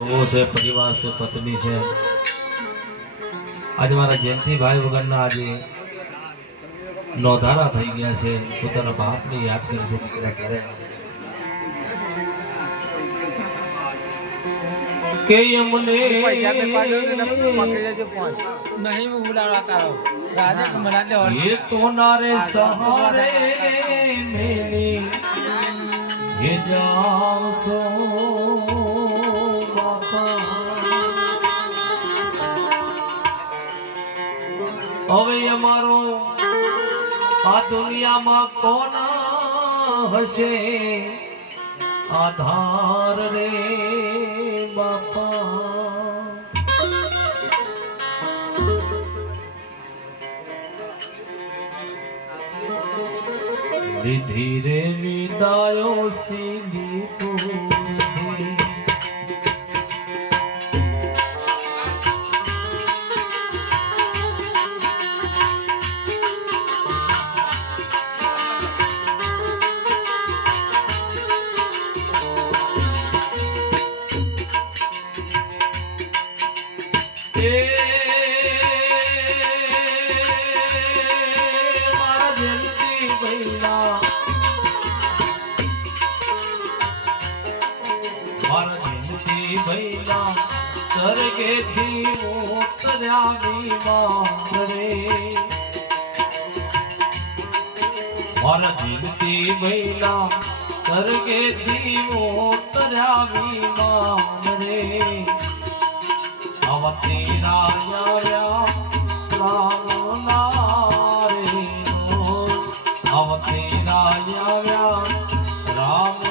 वो से परिवार से पत्नी से आज मारा जयंती भाई वगैरह आज नौधारा थी गया से पोताना बाप ने याद करे से दीकरा करे के यमुने पैसा पे पाजो ने पकड़े जो फोन नहीं मैं बुलाता रहो राजा को मना ले और ये तो नारे सहारे मेरी ये जाम सो बापा હવે અમારો આ દુનિયામાં કોણ હશે આધાર રે બાપા ધીરે વિદાયો સીધી પૂરી सरगे थी मोतरा रे मारा दिल की महिला सरगे थी मोतरा रे अवती राया रे अवती राया राम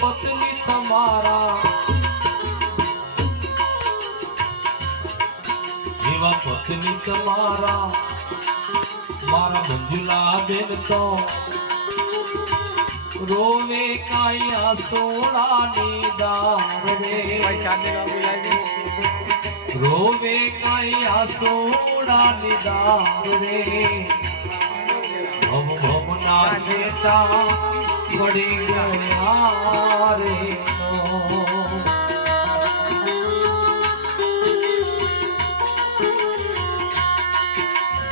पत्नी तुम्हारा एवा पत्नी तुम्हारा मारा मंजुला बेन तो रोवे काया सोना नीदार रे रोवे काया सोना नीदार रे भव भव ना चेता बड़ी गया रे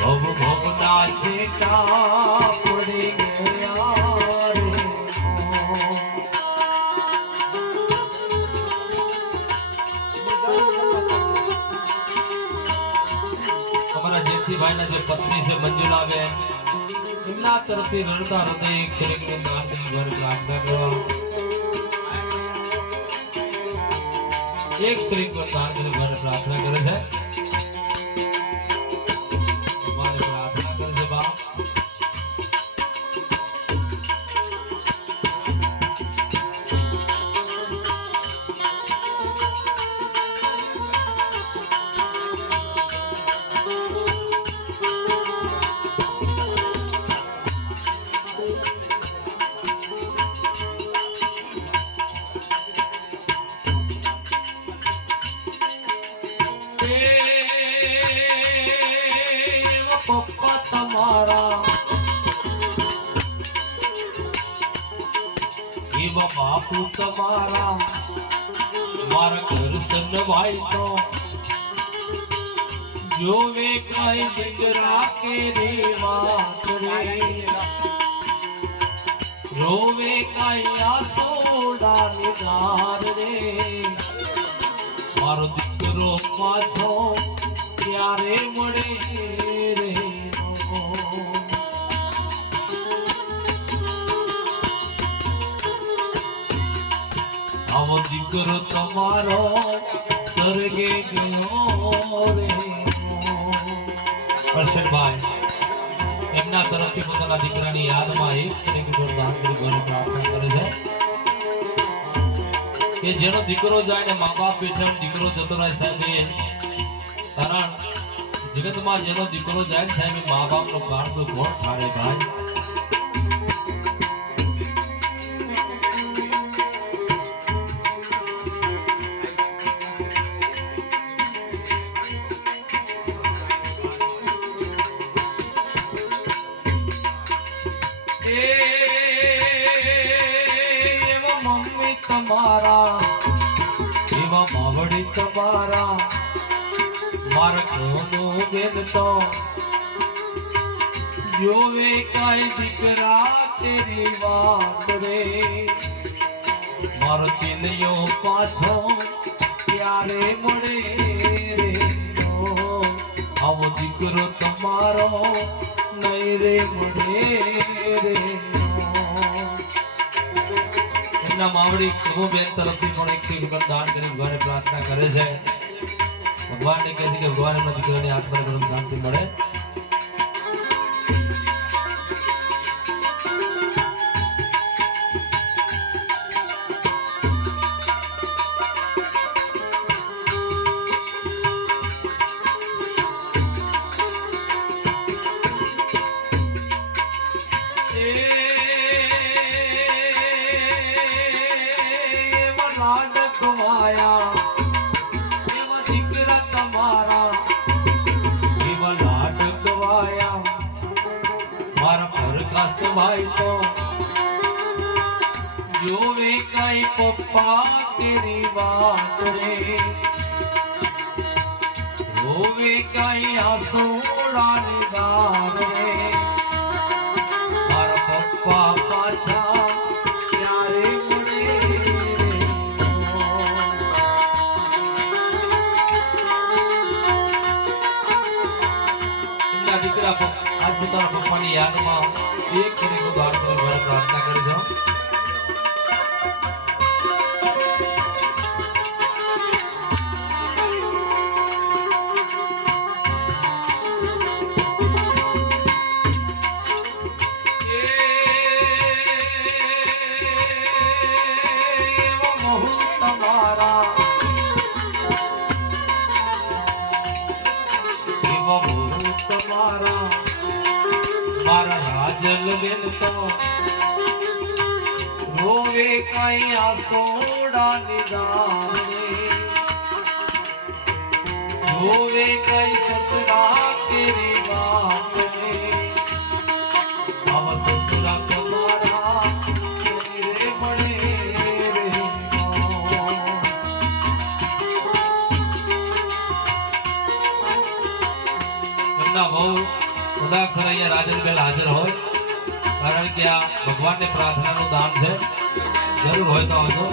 भव भव नाचे का बड़ी गया रे हमारा जेठी भाई ना जो पत्नी से मंजुला बेन इमना तरफથી રડતા હૃદય એક ક્ષણિકનું માર્ગની ઘર પ્રાર્થના કરો એક ક્ષણિકનું માર્ગની ઘર પ્રાર્થના કરે છે તમારે પ્રાર્થના કરે છે બાપ पप्पा तुम्हारा एवा बापू तुम्हारा मारा घर सन भाई तो जो वे कहीं दिखरा के रे बात रे रोवे कहीं सोडा निगार रे मारो दिकरो पाछो ત્યારે મળે રે આવો દીકરો તમારો સ્વર્ગે ગયો રે હર્ષદભાઈ એમના તરફથી પોતાના દીકરાની યાદમાં એક શ્રી ગુરુ રામદેવ પ્રાર્થના કરે છે કે જેનો દીકરો જાય ને મા બાપ બેઠા દીકરો જતો રહે સાહેબ, કારણ જગતમાં જેનો દીકરો જાય સાહેબ મા બાપનો કાળ તો કોણ ઠારે ભાઈ? તમારા એવા માવડી તમારા મારા કોનું બેન તો જોવે કાંઈ દીકરા તેરી વાત રે, મારો ચીલિયો પાછો ક્યારે મળે રે, આવો દીકરો તમારો નહીં રે મળે રે। मावड़ी बेन तरफ से एक शीट दान कर भगवान प्रार्थना करे छे। भगवान ने कहती कि भगवान अपना दीकरा ने आत्मा ने शांति मळे। लाडकवाया एवा दीकरा तमारा एवा लाडकवाया मारा प्रकाश भाई तो जोवे काई पप्पा तेरी बात रे, रोवे काई आंसूड़ा निगार रे, मारा पप्पा पाछा आज પોતાના પપ્પાની યાદમાં એક કરીને દાન કરી પ્રાર્થના કરી જાઓ। તમારા मारा राजल बेन तो रोवे काई आंसूड़ा निदान रे, रोवे काई ससुरा तेरी बात रे, अब ससुरा तुम्हारा तेरे बड़े रे। ना बहु સદાક્ષર અહીંયા રાજનબેન હાજર હોય, કારણ કે આ ભગવાનની પ્રાર્થનાનું દાન છે, જરૂર હોય તો આવજો।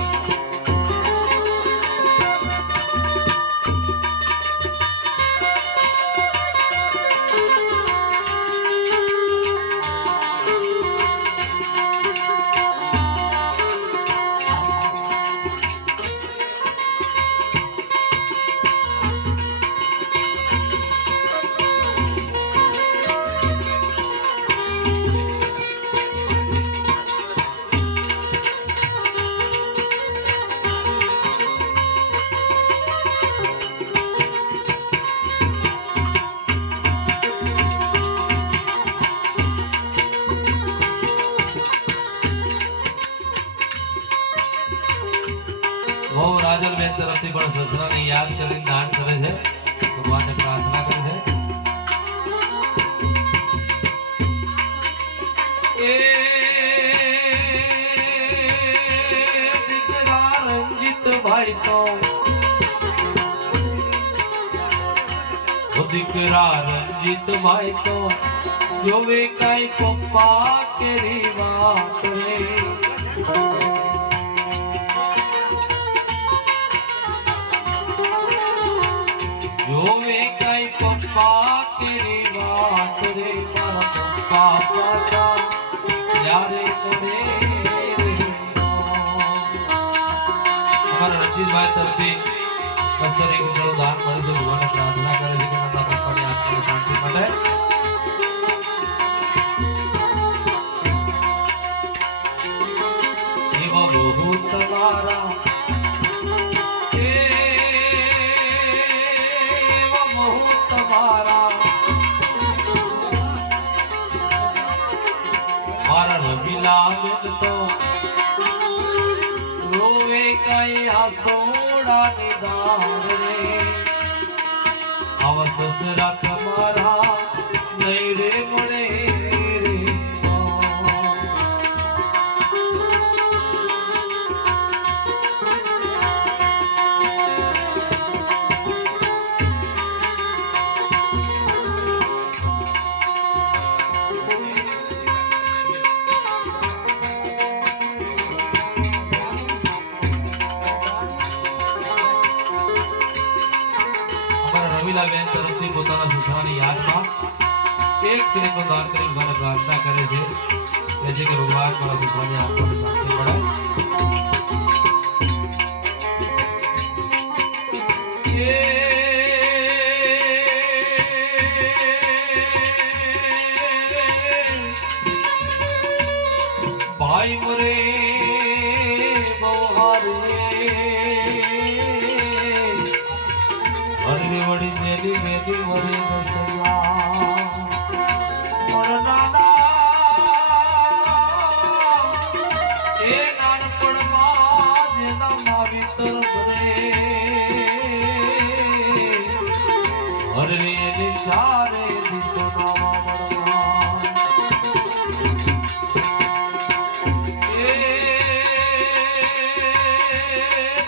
वो राजल बेन तरफથી પણ સસરાને યાદ કરીને દાન કરે છે, ભગવાનને પ્રાર્થના કરે છે। એ દીકરા રંજીત ભાઈ તો वो દીકરા રંજીત ભાઈ તો જોવે કાઈ પપ્પા કેરી વાત રે, જોવે કાઈ પપ્પા કેરી વાત રે, મારા પપ્પા પાછા ક્યારે પડે રે। हमारा रंजीत भाई तरफથી બસો એક રૂપિયાનું દાન મળ્યું છે। ભગવાનને પ્રાર્થના કરે છે કે મારા પપ્પાની આત્માને શાંતિ મળે। એવા બહુ તમારા સોડા નિદાન રે આવા સસરા તમારા નહીં રે મળે રે રમીલાબેન તરફથી પોતાના સસરાની યાદમાં એક શ્રીનું દાન કરી મને પ્રાર્થના કરે છે કે છે કે ભગવાન મારા સસરાની આંખોને શાંતિ મળે ભાઈ મરે વડી મેલી મેલી વરે દસલા મરનાના એ નાનપણમાં જેના માવિતર ભરે હરે ને ચારે દિશો નાવા મળવા એ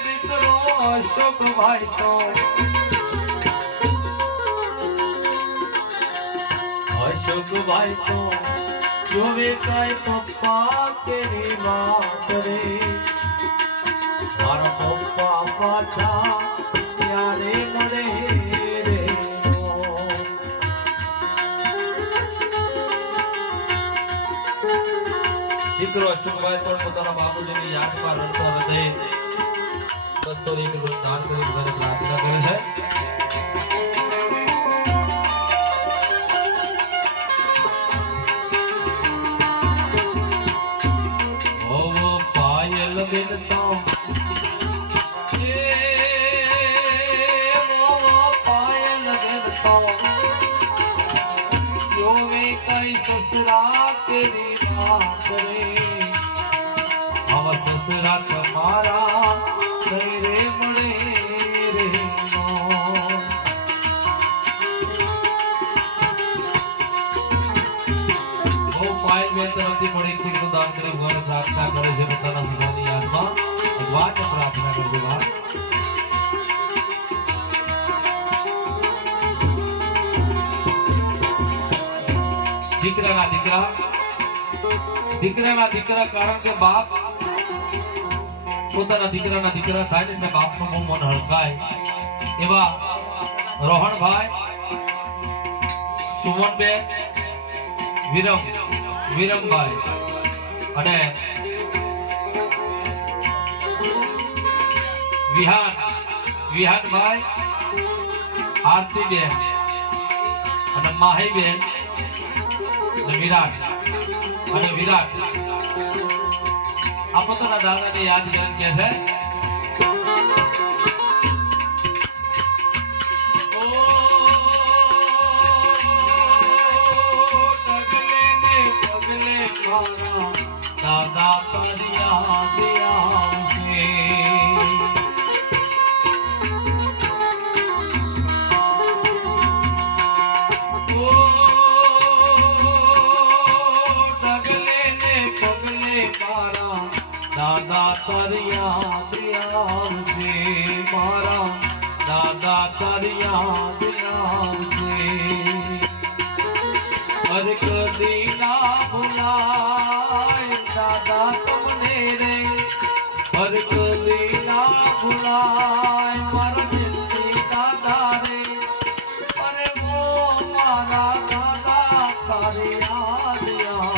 દીકરો અશોકભાઈ તો અશોકભાઈ તો જોવે કાય પપ્પા કેની વાત રે મારા પપ્પા પાછા ત્યારે મળે રે દીકરો અશોકભાઈ પણ પોતાના બાપુજીની યાદમાં રડતા હૃદય 201 રૂપિયા દાન કરી ઘરે પ્રાર્થના કરે છે લગનતો એ મોવા પાય લગનતો યોવે કઈ સસરા કેરી વાત રે આવા સસરા તમારા નહીં રે મળે રે પાય બે તરફથી પડી શીખનું દાન કરી ભગવાન પ્રાર્થના કરે છે પોતાના સસરાની યાદમાં ભગવાનને પ્રાર્થના કરજો બા દીકરાના દીકરા કારણ કે બાપ પોતાના દીકરાના દીકરા થાય એટલે બાપનું બહુ મન હલકાય એવા રોહણભાઈ સુમનબેન વિરમભાઈ અને વિહાનભાઈ આરતીબેન અને માહીબેન અને વિરાટ આ પોતાના દાદાને યાદ કરીને કહે છે દાદા કર્યા આવશે દાદા તરિયા આવશે મારા દાદા તરિયા આવશે હર કદી ના ભૂલાય દાદા તમને રે હર કદી ના ભૂલાય મારા જિંદગી દાદા રે અરે વો મારા દાદા તારે યાદ